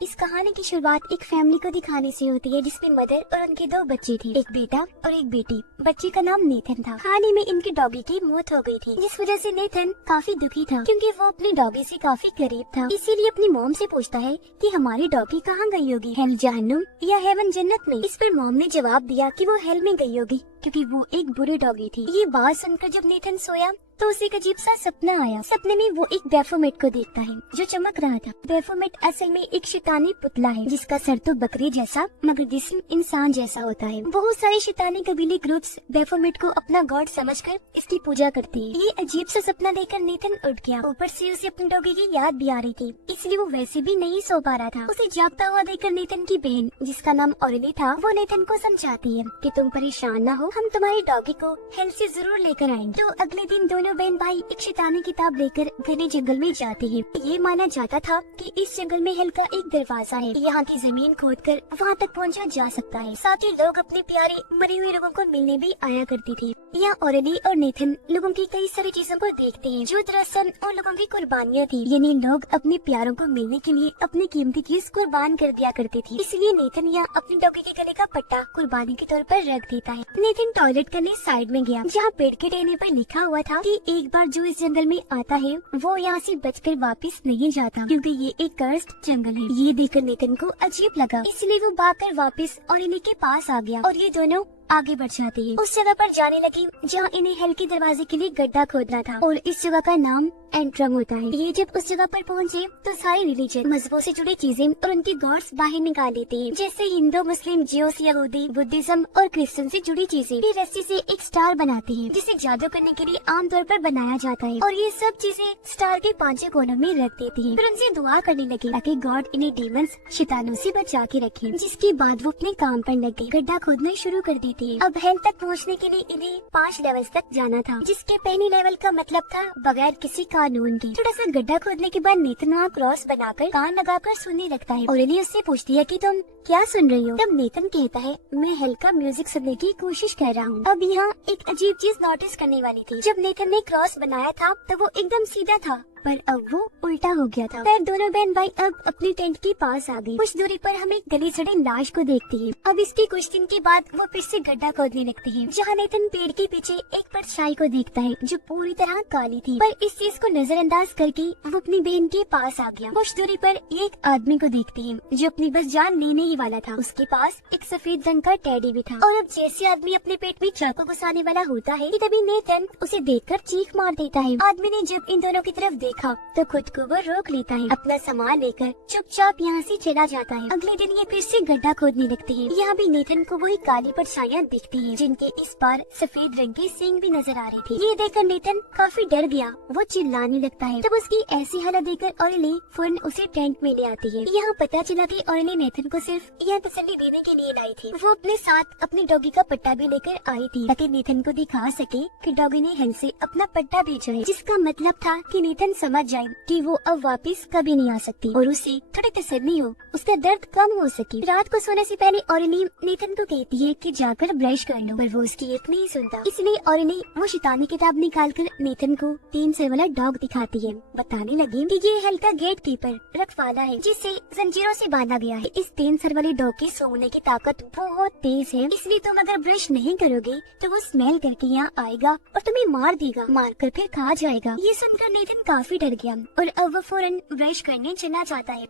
इस कहानी की शुरुआत एक फैमिली को दिखाने से होती है जिसमें मदर और उनके दो बच्चे थे, एक बेटा और एक बेटी। बच्चे का नाम नेथन था। हाल ही में इनके डॉगी की मौत हो गई थी, जिस वजह से नेथन काफी दुखी था क्योंकि वो अपने डॉगी से काफी करीब था। इसीलिए अपनी मॉम से पूछता है कि हमारी डॉगी कहाँ गई होगी, हेल जहन्नुम या हेवन जन्नत में। इस पर मॉम ने जवाब दिया कि वो हेल में गई होगी क्योंकि वो एक बुरी डॉगी थी। ये बात सुनकर जब नेथन सोया तो उसे एक अजीब सा सपना आया। सपने में वो एक बैफोमेट को देखता है जो चमक रहा था। बैफोमेट असल में एक शैतानी पुतला है जिसका सर तो बकरी जैसा मगर जिस्म इंसान जैसा होता है। बहुत सारे शैतानी कबीले ग्रुप्स बैफोमेट को अपना गॉड समझकर इसकी पूजा करती है। ये अजीब सा सपना देखकर नेथन उठ गया। ऊपर से उसे अपनी डॉगी की याद भी आ रही थी, इसलिए वो वैसे भी नहीं सो पा रहा था। उसे जागता हुआ देखकर नेथन की बहन जिसका नाम ऑरेली था वो नेथन को समझाती है कि तुम परेशान न हो, हम तुम्हारी डॉगी को हेल से जरूर लेकर आएंगे। तो अगले दिन दोनों बहन भाई एक शैतानी किताब लेकर घने जंगल में जाते हैं। ये माना जाता था कि इस जंगल में हेल का एक दरवाजा है, यहाँ की जमीन खोदकर वहाँ तक पहुँचा जा सकता है। साथ ही लोग अपने प्यारे मरे हुए लोगों को मिलने भी आया करते थे। यहाँ ऑरेली और नेथन लोगों की कई सारी चीजों को देखते हैं जो दरअसल उन लोगों की कुर्बानियाँ थी, यानी लोग अपने प्यारों को मिलने के लिए अपनी कीमती चीज कुर्बान कर दिया करते थे। इसलिए नेथन यहाँ अपनी डॉगी के गले का पट्टा कुर्बानी के तौर पर रख देता है। नेथन टॉयलेट करने साइड में गया जहाँ पेड़ के टहने पर लिखा हुआ था कि एक बार जो इस जंगल में आता है वो यहाँ से बचकर वापस नहीं जाता क्योंकि ये एक कर्स्ड जंगल है। ये देखकर नेथन को अजीब लगा, इसलिए वो भागकर वापस ऑरेली के पास आ गया और ये दोनों आगे बढ़ जाते हैं। उस जगह पर जाने लगी जहाँ इन्हें हेल के दरवाजे के लिए गड्ढा खोदना था और इस जगह का नाम एंट्रम होता है। ये जब उस जगह पर पहुँचे तो सारी रिलीजन मजहबों से जुड़ी चीजें और उनके गॉड्स बाहर निकाल लेते हैं, जैसे हिंदू, मुस्लिम, जियोस, यहूदी, बुद्धिज्म और क्रिश्चियन से जुड़ी चीजें। फिर रस्सी से एक स्टार बनाते हैं जिसे जादू करने के लिए आमतौर पर बनाया जाता है और ये सब चीजें स्टार के 5 कोनों में रख देते हैं। फिर उनसे दुआ करने लगे ताकि गॉड इन्हें डीमंस शैतानों से बचा के रखे। जिसके बाद वो अपने काम पर लग गए, गड्ढा खोदना शुरू कर देते हैं। अब हेल तक पहुँचने के लिए इन्हें 5 लेवल्स तक जाना था, जिसके पहले लेवल का मतलब था बगैर किसी कानून के। थोड़ा सा गड्ढा खोदने के बाद नेथन वहाँ क्रॉस बनाकर कान लगाकर सुनने लगता है। ऑरेली उससे पूछती है कि तुम क्या सुन रही हो? तब नेथन कहता है मैं हेल का म्यूजिक सुनने की कोशिश कर रहा हूँ। अब यहाँ एक अजीब चीज नोटिस करने वाली थी। जब नेथन ने क्रॉस बनाया था तब वो एकदम सीधा था, पर अब वो उल्टा हो गया था। फिर दोनों बहन भाई अब अपनी टेंट के पास आ गई। कुछ दूरी पर हम एक गली सड़े लाश को देखते हैं। अब इसके कुछ दिन के बाद वो फिर से गड्ढा खोदने लगते हैं जहाँ नेथन पेड़ के पीछे एक परछाई को देखता है जो पूरी तरह काली थी, पर इस चीज को नजरअंदाज करके वो अपनी बहन के पास आ गया। कुछ दूरी पर एक आदमी को देखते हैं जो अपनी बस जान लेने ही वाला था। उसके पास एक सफेद रंग का टेडी भी था और अब जैसे आदमी अपने पेट में चाकू घुसाने वाला होता है तभी नेथन उसे देखकर चीख मार देता है। आदमी ने जब इन दोनों की तरफ देखा तो खुद को वो रोक लेता है, अपना सामान लेकर चुपचाप यहाँ से चला जाता है। अगले दिन ये फिर से गड्ढा खोदने लगते हैं। यहाँ भी नेथन को वही काली परछाइयाँ दिखती हैं, जिनके इस बार सफेद रंग के सींग भी नजर आ रहे थे। ये देखकर नेथन काफी डर गया, वो चिल्लाने लगता है। तब उसकी ऐसी हालत देखकर ऑरेली फौरन उसे टेंट में ले आती है। यहाँ पता चला कि ऑरेली नेथन को सिर्फ यह तसल्ली देने के लिए लाई थी। वो अपने साथ अपनी डॉगी का पट्टा भी लेकर आई थी ताकि नेथन को दिखा सके कि डॉगी ने हेल से अपना पट्टा भेजा है, जिसका मतलब था कि नेथन समझ जाए कि वो अब वापस कभी नहीं आ सकती और उसे थोड़ी तसल्ली हो, उसका दर्द कम हो सके। रात को सोने से पहले ऑरेली नेथन को कहती है कि जाकर ब्रश कर लो, पर वो उसकी एक नहीं सुनता। इसलिए ऑरेली वो शैतानी किताब निकालकर नेथन को 3 सर वाला डॉग दिखाती है। बताने लगी कि ये हेल का गेट कीपर रखवाला है जिसे जंजीरों से बांधा गया है। इस 3 सर वाले डॉग की सूंघने की ताकत बहुत तेज है, इसलिए तुम अगर ब्रश नहीं करोगे तो वो स्मेल करके यहाँ आएगा और तुम्हें मार देगा, मार कर फिर खा जाएगा। ये सुनकर नेथन काफी डर गया और अब वो फौरन ब्रश करने चला जाता है।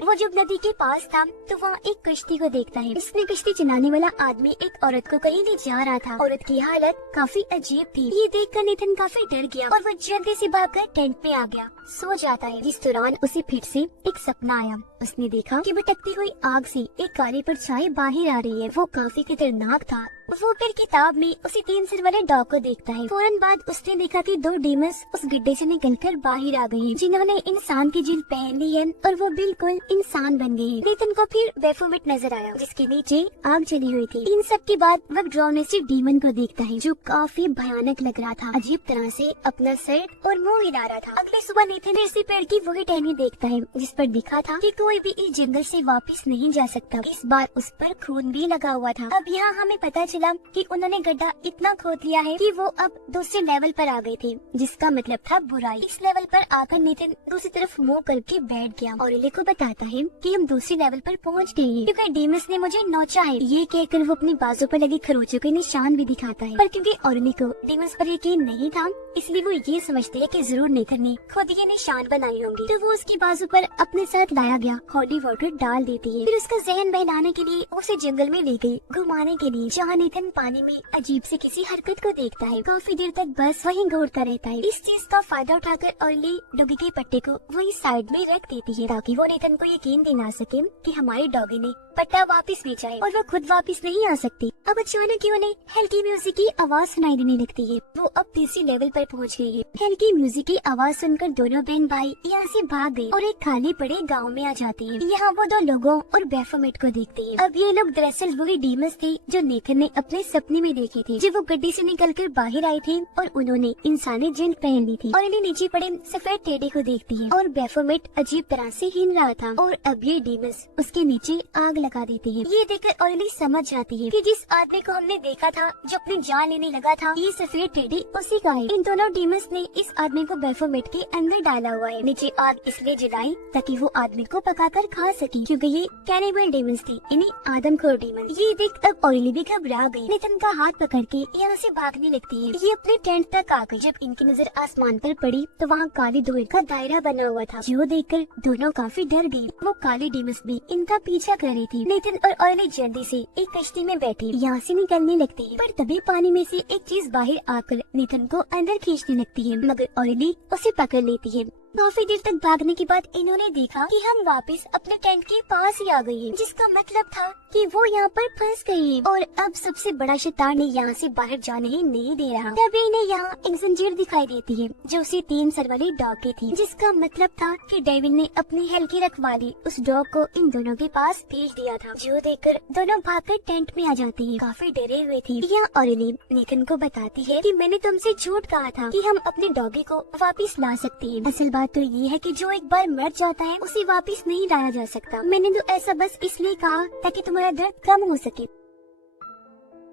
वो जब नदी के पास था तो वहाँ एक कश्ती को देखता है। इसमें कश्ती चलाने वाला आदमी एक औरत को कहीं ले जा रहा था। औरत की हालत काफी अजीब थी। ये देखकर नेथन काफी डर गया और वो जल्दी से भागकर टेंट में आ गया, सो जाता है। जिस दौरान उसे फिर से एक सपना आया। उसने देखा कि भटकती हुई आग से एक काली परछाई बाहर आ रही है। वो काफी खतरनाक था। वो फिर किताब में उसी 3 सर वाले डॉग को देखता है। फौरन बाद उसने देखा कि 2 डीमंस उस गड्ढे से निकलकर बाहर आ गए हैं, जिन्होंने इंसान की जिल्द पहन ली है और वो बिल्कुल इंसान बन गए हैं। नेथन को फिर बैफोमेट नजर आया जिसके नीचे आग जली हुई थी। इन सब के बाद वह ड्रोनेस्टिक डीमन को देखता है जो काफी भयानक लग रहा था, अजीब तरह से अपना सर और मुंह हिला रहा था। अगले सुबह नेथन फिर से पेड़ की वही टहनी देखता है जिस पर लिखा था कि कोई भी इस जंगल से वापस नहीं जा सकता। इस बार उस पर खून भी लगा हुआ था। अब यहाँ हमें पता चला कि उन्होंने गड्ढा इतना खोद लिया है कि वो अब दूसरे लेवल पर आ गए थे, जिसका मतलब था बुराई। इस लेवल पर आकर नेथन दूसरी तरफ मुंह करके बैठ गया और को बताता है कि हम दूसरे लेवल पर पहुँच गए हैं क्योंकि डीमस ने मुझे नोचा है। ये कहकर वो अपनी बाजू पर लगे खरोचों के निशान भी दिखाता है, पर क्योंकि ऑरेली को डीमस पर यकीन नहीं था इसलिए वो ये समझते है कि जरूर नेथन ने खुद ये निशान बनाए होंगे, तो वो उसकी बाजू पर अपने साथ लाया गया हॉली वाटर डाल देती है। फिर उसका जहन बहलाने के लिए उसे जंगल में ले गई घुमाने के लिए, जहाँ नेथन पानी में अजीब से किसी हरकत को देखता है। काफी देर तक बस वहीं घूरता रहता है। इस चीज का फायदा उठाकर ऑरेली डॉगी के पट्टे को वही साइड में रख देती है ताकि वो नेथन को यकीन दिला सके कि हमारे डॉगी ने पट्टा वापस ले जाए और वो खुद वापस नहीं आ सकती। अब अचानक ही उन्हें हल्की म्यूजिक की आवाज सुनाई देने लगती है। वो अब तीसरी लेवल पर पहुंच गई है। हल्की म्यूजिक की आवाज सुनकर दोनों बहन भाई यहाँ से भाग गए और एक खाली पड़े गांव में आ जाते हैं। यहाँ वो दो लोगों और बैफोमेट को देखते हैं। अब ये लोग दरअसल वही डीमस थे जो नेथन ने अपने सपने में देखे थे, जब वो गड्डी से निकलकर बाहर आए थे और उन्होंने इंसानी जिल्द पहन ली थी। और इन्हें नीचे पड़े सफेद टेढ़े को देखती है और बैफोमेट अजीब तरह से हिल रहा था और अब ये डीमस उसके नीचे आग लगा देती है। ये देखकर ऑरेली समझ जाती है कि जिस आदमी को हमने देखा था जो अपनी जान लेने लगा था, ये सफेद टेढ़ी उसी का है। इन दोनों डीमस ने इस आदमी को बैफोमेट के अंदर डाला हुआ है। नीचे आग इसलिए जलाई ताकि वो आदमी को पकाकर खा सके, क्योंकि ये कैनिबल डीमस थे, इन्हें आदमखोर डीमस। ये देख अब ऑरेली भी घबरा गई। नेथन का हाथ पकड़ के यहाँ से भागने लगती है। ये अपने टेंट तक आ गई। जब इनकी नजर आसमान पर पड़ी तो वहाँ काले धुएं का दायरा बना हुआ था, जो देखकर दोनों काफी डर गई। वो काली डीमस भी इनका पीछा कर रही थी। नेथन और ऑरेली जल्दी से एक कश्ती में बैठी यहाँ से निकलने लगती है, पर तभी पानी में से एक चीज बाहर आकर नेथन को अंदर खींचने लगती है, मगर ऑरेली उसे पकड़ लेती है। काफी देर तक भागने के बाद इन्होंने देखा कि हम वापस अपने टेंट के पास ही आ गए हैं, जिसका मतलब था कि वो यहाँ पर फंस गए हैं और अब सबसे बड़ा शैतान ने यहाँ से बाहर जाने ही नहीं दे रहा। तभी इन्हें यहाँ एक जंजीर दिखाई देती है जो उसी 3 सर वाली डॉग की थी, जिसका मतलब था कि डेविल ने अपनी हल्की रखवाली उस डॉग को इन दोनों के पास भेज दिया था, जो देखकर दोनों भागकर टेंट में आ जाती है। काफी डरे हुए थे। यहाँ ऑरेली नेथन को बताती है कि मैंने तुमसे झूठ कहा था कि हम अपने डॉगी को वापस ला सकते हैं। असल बात तो ये है कि जो एक बार मर जाता है उसे वापस नहीं लाया जा सकता। मैंने तो ऐसा बस इसलिए कहा ताकि तुम्हारा दर्द कम हो सके।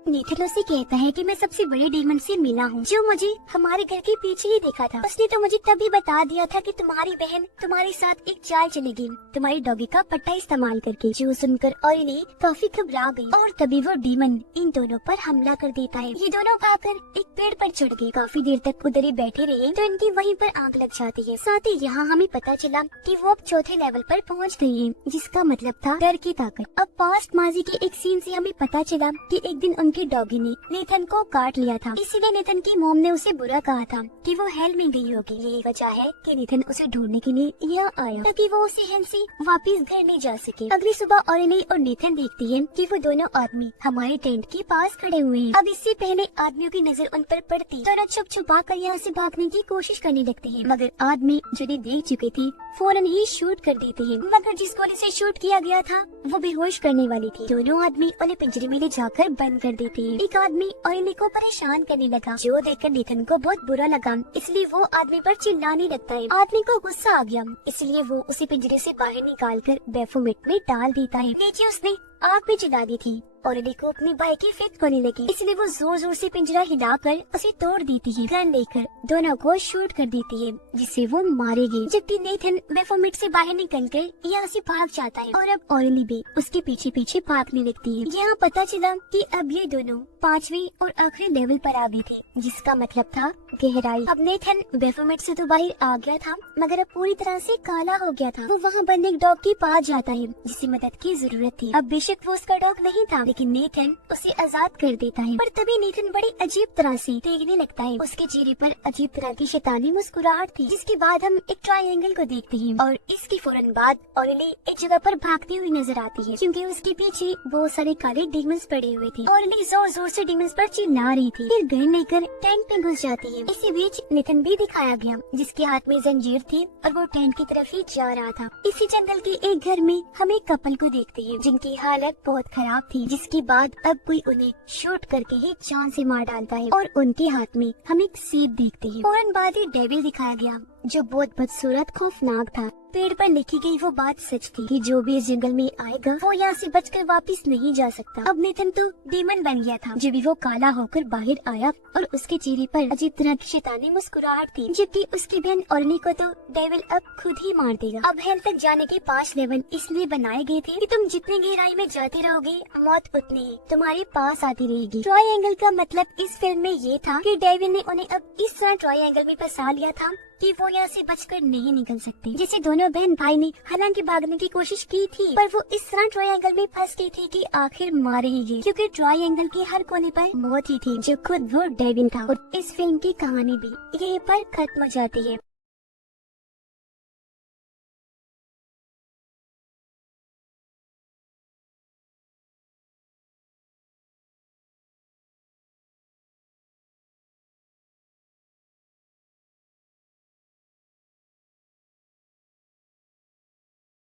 नेथन उसे कहता है कि मैं सबसे बड़े डीमन से मिला हूँ जो मुझे हमारे घर के पीछे ही देखा था। उसने तो मुझे तभी बता दिया था कि तुम्हारी बहन तुम्हारे साथ एक चाल चलेगी, तुम्हारी डॉगी का पट्टा इस्तेमाल करके। जो सुनकर ऑरेली काफी घबरा गई और तभी वो डीमन इन दोनों पर हमला कर देता है। ये दोनों भागकर एक पेड़ पर चढ़ गए। काफी देर तक उधर ही बैठे रहे तो इनकी वहीं पर आग लग जाती है। साथ ही यहाँ हमें पता चला कि वो अब चौथे लेवल पर पहुँच गई है, जिसका मतलब था डर की ताकत। अब पास्ट माजी के एक सीन से हमें पता चला कि एक दिन उनके डॉगी ने नेथन को काट लिया था, इसीलिए नेथन की मॉम ने उसे बुरा कहा था कि वो हेल में गई होगी। यही वजह है कि नेथन उसे ढूंढने के लिए यहाँ आया ताकि वो उसे हेल से वापस घर ले जा सके। अगली सुबह ऑरेली और नेथन देखती है कि वो दोनों आदमी हमारे टेंट के पास खड़े हुए हैं। अब इससे पहले आदमियों की नजर उन पर पड़ती तो छुप छुपा कर यहाँ से भागने की कोशिश करने लगते हैं, मगर आदमी जिन्हें देख चुके थे फौरन ही शूट कर देते हैं। मगर जिस गोली से शूट किया गया था वो बेहोश करने वाली थी। दोनों आदमी उन्हें पिंजरे में ले जाकर बंद कर देते हैं। एक आदमी ऑरेली को परेशान करने लगा, जो देखकर नेथन को बहुत बुरा लगा, इसलिए वो आदमी पर चिल्लाने लगता है। आदमी को गुस्सा आ गया, इसलिए वो उसे पिंजरे से बाहर निकालकर बैफोमेट में डाल देता है। नीचे उसने आग भी जला दी थी। ऑरेली को अपने भाई की फिक्र होने लगी, इसलिए वो जोर जोर से पिंजरा हिलाकर उसे तोड़ देती है। गन लेकर दोनों को शूट कर देती है, जिससे वो मारेगी। जबकि नेथन बैफोमेट से बाहर निकलकर यहाँ से भाग जाता है और अब ऑरेली भी उसके पीछे पीछे भागने लगती है। यहाँ पता चला कि अब ये दोनों 5वें और आखिरी लेवल पर आ गए थे, जिसका मतलब था गहराई। अब नेथन बैफोमेट से तो बाहर आ गया था, मगर अब पूरी तरह से काला हो गया था। वो वहाँ बंद एक डॉग के पास जाता है जिसे मदद की जरूरत थी। अब बेशक वो उसका डॉग नहीं था, लेकिन नेथन उसे आजाद कर देता है। पर तभी नेथन बड़ी अजीब तरह से देखने लगता है। उसके चेहरे पर अजीब तरह की शैतानी मुस्कुराहट थी, जिसके बाद हम एक ट्रायंगल को देखते हैं और इसके फौरन बाद ऑरेली एक जगह पर भागती हुई नजर आती है, क्योंकि उसके पीछे बहुत सारे काले डीमंस पड़े हुए थे। ऑरेली जोर जोर से डीमंस पर चिल्ला रही थी। फिर गन लेकर टेंट में घुस जाती है। इसी बीच नेथन भी दिखाया गया, जिसके हाथ में जंजीर थी और वो टेंट की तरफ ही जा रहा था। इसी जंगल के एक घर में हम एक कपल को देखते हैं, जिनकी हालत बहुत खराब थी, जिसके बाद अब कोई उन्हें शूट करके ही जान से मार डालता है और उनके हाथ में हम एक सीप देखते हैं। फौरन बाद ही डेविल दिखाया गया जो बहुत बदसूरत खौफनाक था। पेड़ पर लिखी गई वो बात सच थी कि जो भी इस जंगल में आएगा वो यहाँ से बचकर वापस नहीं जा सकता। अब नेथन तो डीमन बन गया था। जब भी वो काला होकर बाहर आया और उसके चेहरे पर अजीब तरह की शैतानी मुस्कुराहट थी, जबकि उसकी बहन ऑर्नी को तो डेविल अब खुद ही मार देगा। अब हेल तक जाने के 5 लेवल इसलिए बनाए गए थे कि तुम जितनी गहराई में जाते रहोगे मौत उतनी ही तुम्हारे पास आती रहेगी। ट्रायंगल का मतलब इस फिल्म में ये था कि डेविल ने उन्हें अब इस तरह ट्रायंगल में फंसा लिया था कि वो यहाँ से बचकर नहीं निकल सकते। जैसे दोनों बहन भाई ने हालांकि भागने की कोशिश की थी, पर वो इस तरह ट्रायंगल में फंस गई थी कि आखिर मारे ही गए, क्योंकि ट्रायंगल के हर कोने पर मौत ही थी जो खुद वो डेविन था। और इस फिल्म की कहानी भी यहीं पर खत्म हो जाती है।